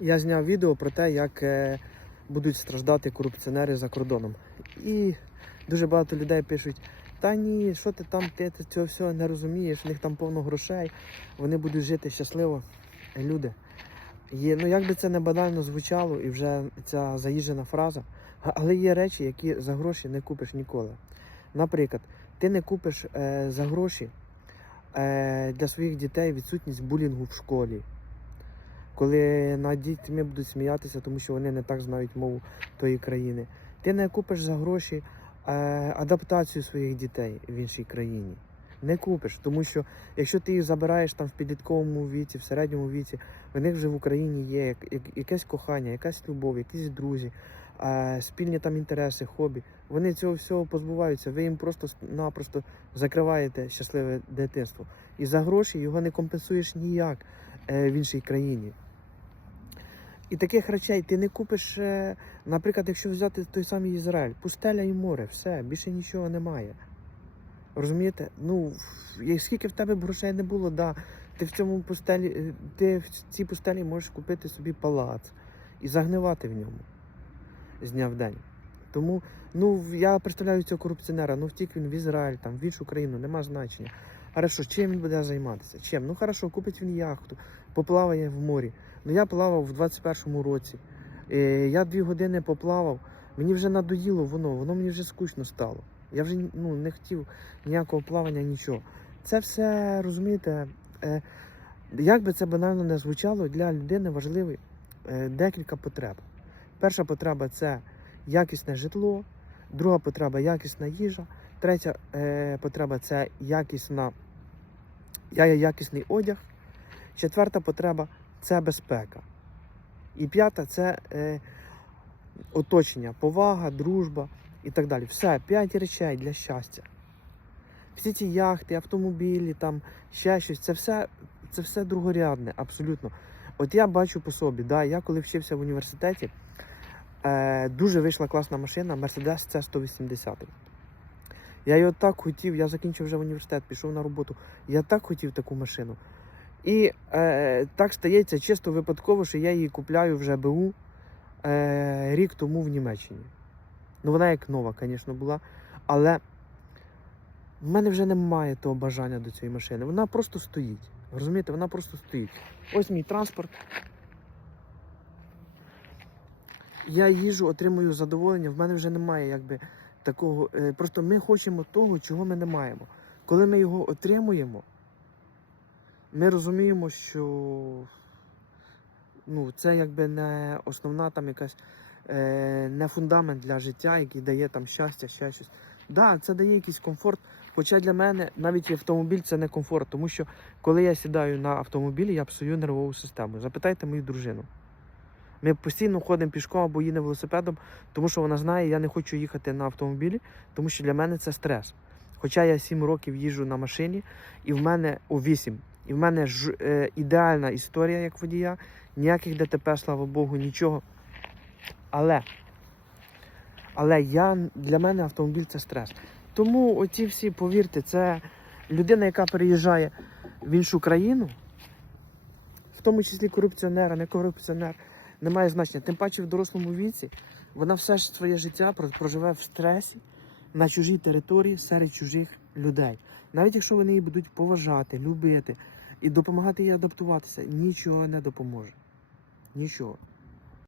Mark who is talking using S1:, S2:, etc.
S1: Я зняв відео про те, як е, будуть страждати корупціонери за кордоном. І дуже багато людей пишуть: та ні, що ти там, ти, цього всього не розумієш, в них там повно грошей, вони будуть жити щасливо. Люди. Є, ну як би це не банально звучало, і вже ця заїжджена фраза, але є речі, які за гроші не купиш ніколи. Наприклад, ти не купиш е, за гроші е, для своїх дітей відсутність булінгу в школі. Коли над дітьми будуть сміятися, тому що вони не так знають мову тої країни. Ти не купиш за гроші е, адаптацію своїх дітей в іншій країні. Не купиш, тому що якщо ти їх забираєш там в підлітковому віці, в середньому віці, в них вже в Україні є як, як, якесь кохання, якась любов, якісь друзі, е, спільні там інтереси, хобі. Вони цього всього позбуваються. Ви їм просто-напросто закриваєте щасливе дитинство. І за гроші його не компенсуєш ніяк е, в іншій країні. І таких речей ти не купиш, е, наприклад, якщо взяти той самий Ізраїль, пустеля і море, все, більше нічого немає. Розумієте? Ну, скільки в тебе грошей не було, да, ти в цьому пустелі, е, ти в цій пустелі можеш купити собі палац і загнивати в ньому з дня в день. Тому ну, я представляю цього корупціонера, ну втік він в Ізраїль, там, в іншу країну, нема значення. Хорошо, чим він буде займатися? Чим? Ну хорошо, купить він яхту, поплаває в морі. Ну я плавав в 21-му році. Я дві години поплавав, мені вже надоїло воно, воно мені вже скучно стало. Я вже ну, не хотів ніякого плавання, нічого. Це все, розумієте, е, як би це банально не звучало, для людини важливі е, декілька потреб. Перша потреба це якісне житло, друга потреба якісна їжа, третя е, потреба це якісна, якісний одяг, четверта потреба це безпека. І п'ята це е, оточення, повага, дружба і так далі. Все, п'ять речей для щастя. Всі ці яхти, автомобілі, там ще щось, це все, це все другорядне, абсолютно. От я бачу по собі, да, я коли вчився в університеті, е, дуже вийшла класна машина Mercedes C180. Я його так хотів, я закінчив вже університет, пішов на роботу. Я так хотів таку машину. І е, так стається чисто випадково, що я її купляю вже БУ е, рік тому в Німеччині. Ну, вона як нова, звісно, була. Але в мене вже немає того бажання до цієї машини. Вона просто стоїть. Розумієте, вона просто стоїть. Ось мій транспорт. Я їжу, отримую задоволення, в мене вже немає якби такого. е, Просто ми хочемо того, чого ми не маємо. Коли ми його отримуємо, ми розуміємо, що ну, це якби не основна там якась е, не фундамент для життя, який дає там щастя, ще щось. Так, да, це дає якийсь комфорт. Хоча для мене навіть автомобіль це не комфорт, тому що коли я сідаю на автомобілі, я псую нервову систему. Запитайте мою дружину. Ми постійно ходимо пішком або їдемо велосипедом, тому що вона знає, я не хочу їхати на автомобілі, тому що для мене це стрес. Хоча я 7 років їжджу на машині, і в мене о 8. І в мене ж, е, ідеальна історія як водія, ніяких ДТП, слава Богу, нічого. Але, але я, для мене автомобіль це стрес. Тому оці всі, повірте, це людина, яка переїжджає в іншу країну, в тому числі корупціонера, не корупціонер, не має значення. Тим паче в дорослому віці вона все ж своє життя проживе в стресі на чужій території серед чужих людей. Навіть якщо вони її будуть поважати, любити і допомагати їй адаптуватися, нічого не допоможе. Нічого.